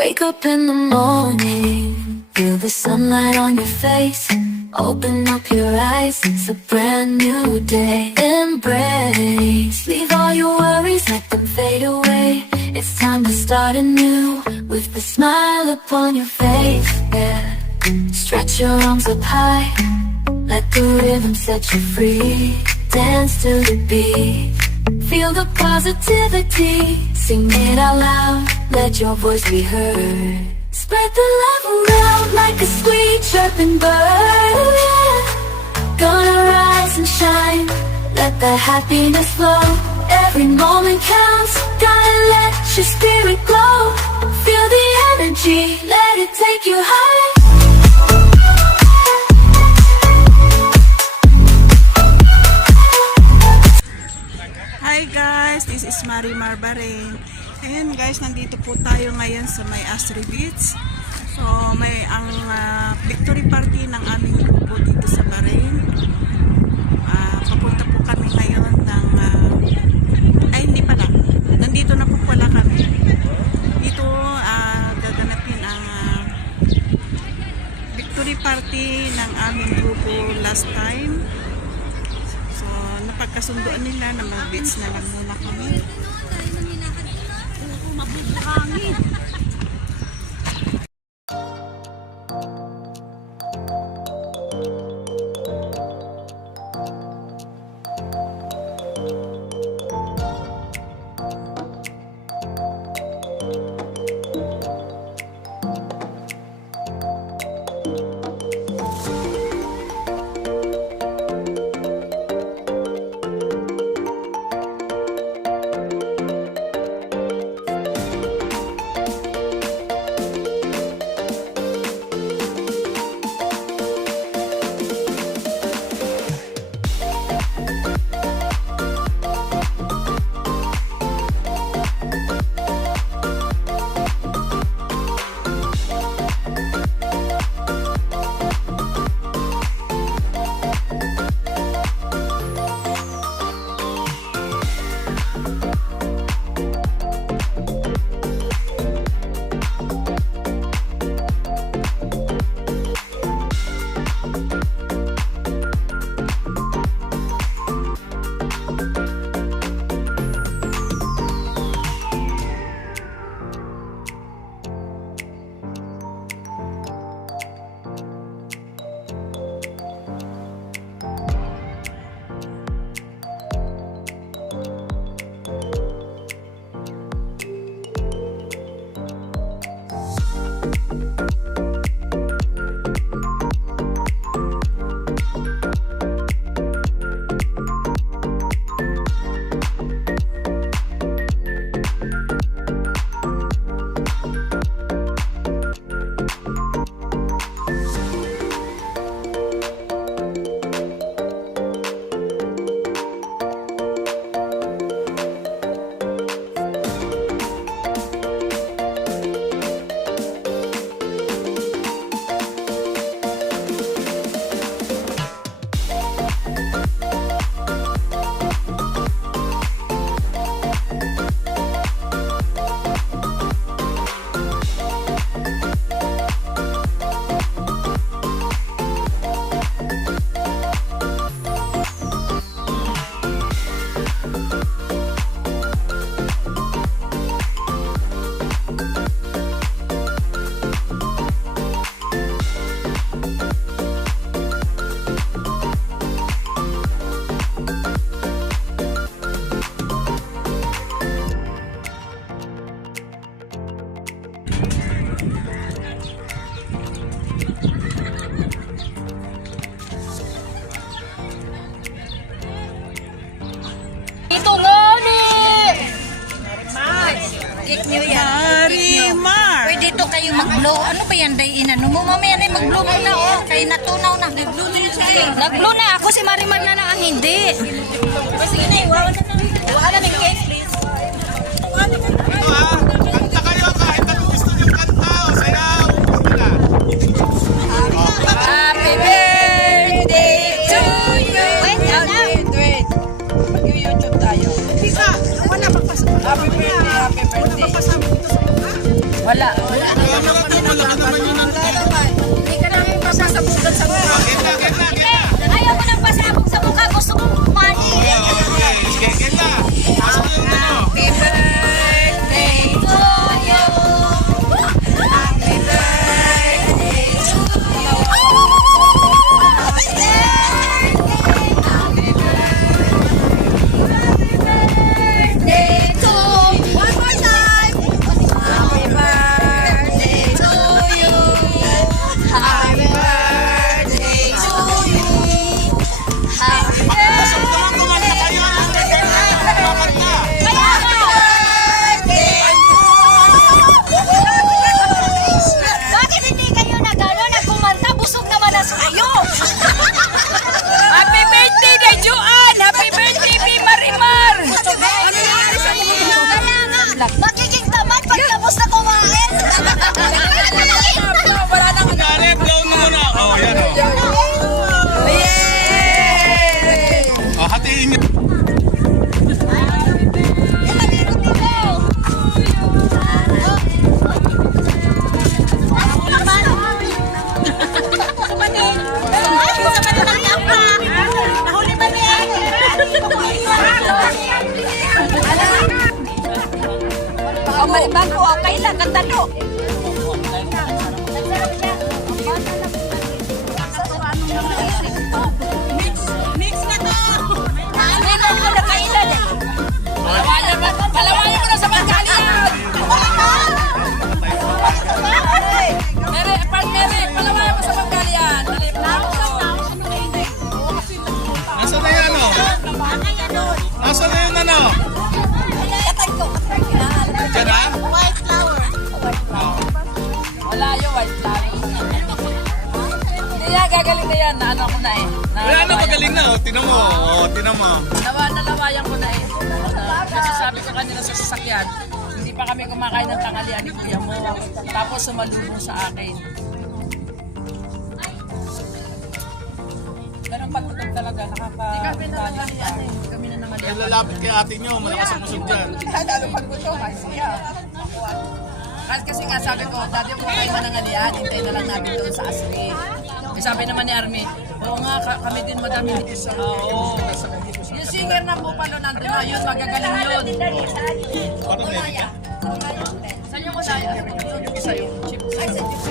Wake up in the morning, feel the sunlight on your face. Open up your eyes, it's a brand new day. Embrace, leave all your worries, let them fade away. It's time to start anew, with the smile upon your face, yeah. Stretch your arms up high, let the rhythm set you free. Dance to the beat, feel the positivity. Sing it out loud, let your voice be heard. Spread the love around like a sweet chirping bird, yeah. Gonna rise and shine, let the happiness flow. Every moment counts, gotta let your spirit glow. Feel the energy, let it take you high. Hi guys, this is Marimar Bahrain. Ayan guys, nandito po tayo ngayon sa may Astri Beach. So may ang victory party ng aming grupo dito sa Bahrain. Papunta po kami ngayon ng ay hindi pala, nandito na po pala kami. Dito gaganapin ang victory party ng aming grupo last time. Napagkasunduan nila na mag-beach na lang muna kami. Mabubuhangin. Cake nyo yan. Cake nyo. Marimar! Pwede to kayo mag-blow. Ano ba yan, day inano mo? Mamaya na mag-blow mo na, oh. Kaya natunaw na. Nag-blow na yun siya. Nag-blow na. Ako si Marimar na ang hindi. Sige na, iwawan na na. Iwawan na ng cake, please. Kanta kayo kahit anong gusto niyong kanta o sayaw. Happy birthday to you. Wait, wait. Mag-YouTube tayo. Isa, wala magpasama. Happy birthday, happy birthday. Magpasama dito sa mukha. Wala. Wala naman yun ang Hindi ka namin pasasabugan sa mukha. kita. Ayaw ko nang pasabog sa mukha. Gusto ko kumani. Okay, kita. Pasok yung ano. Happy birthday to you. Happy birthday to you. Birthday to one more time. Happy birthday to you. Happy birthday to you. Happy Bakit hindi kayo nagkumanta? Busog naman na kayo! Happy birthday na Joanne! Happy birthday, P. Marimar! Ano nangyari sa inyo? Magiging tamad pagtapos na kumain! Wala nang Dali, blow mo muna. Oh, yan o. Yay! Oh, hatiin niyo. Bago ako kailan kanta do. Mix na to! Kailan mo na kailan eh. Palawayan mo na sa Magkalian. Mere, palawayan mo sa Magkalian. Nasaan na yan o? Nasaan na yun ano? Katag ko. Diyan ha? White flower. Wala yung white flower. Hindi yan, gagaling na yan. Naano ko na eh. Wala na, magaling na. Tinan mo. Tinan mo. Nalawayan ko na eh. Kasi sabi ko kanina sa sasakyan, hindi pa kami kumakain ng tanghalian ni kuya mo. Tapos sumalubong sa akin. Ganun pagtutog talaga, nakaka-tali pa. Kami na nanghalian. Lalapit kay ate nyo. Malakas ang usog dyan. Lalo pag gusto, siya. Kasi nga sabi ko, dati mo kayo na nanghalian, hintay na lang natin doon sa Asri. Sabi naman ni Army, oo nga, kami din madami dito sa... Oo. Yung singer na po pala nandun na, yun, magagaling yun. Parang meron ka. Saan yung kusaya? Yung isa yung chip. Ay, sa chip.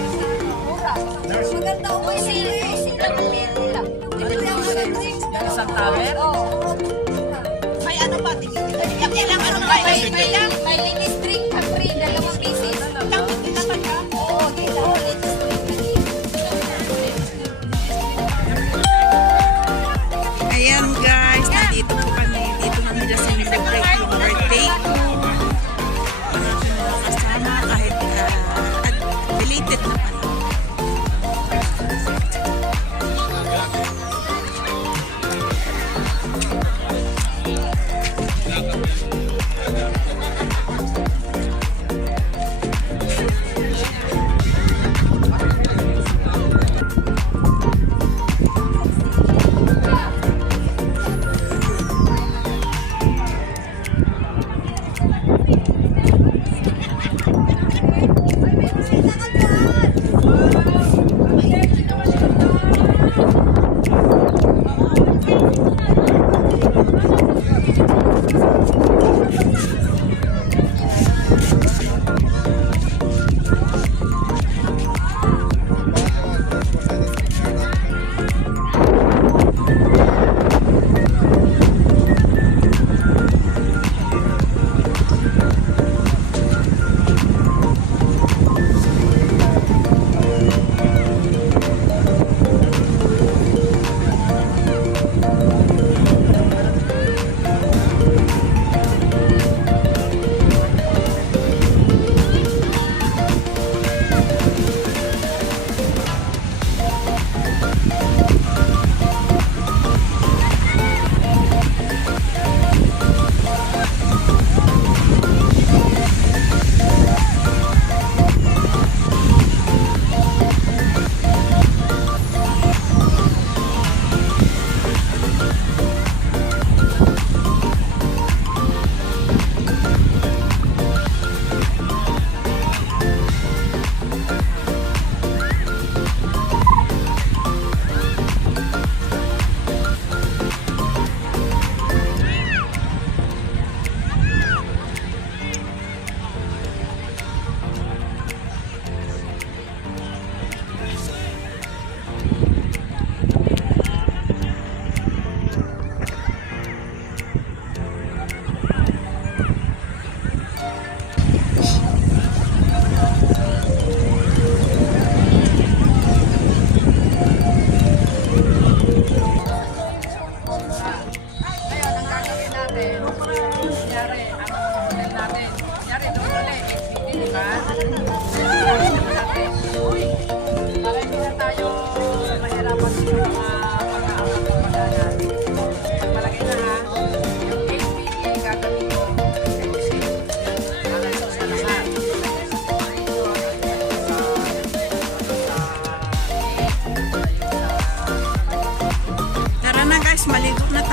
Mura. Maganda ko yung sila nila. Yung isang tower? Oo. May ano pa? Ilang ano ba? May linis drink ka free, 2 pieces. Oo, kita. Linis drink. Ayan guys, nandito po kami. Dito namin na celebrate yung birthday ko. Marami mga kasama kahit belated na pala.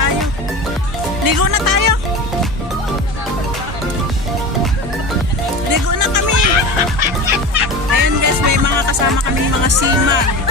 tayo. Ligo na tayo. Ligo na kami. Ayan guys, may mga kasama kami mga seaman.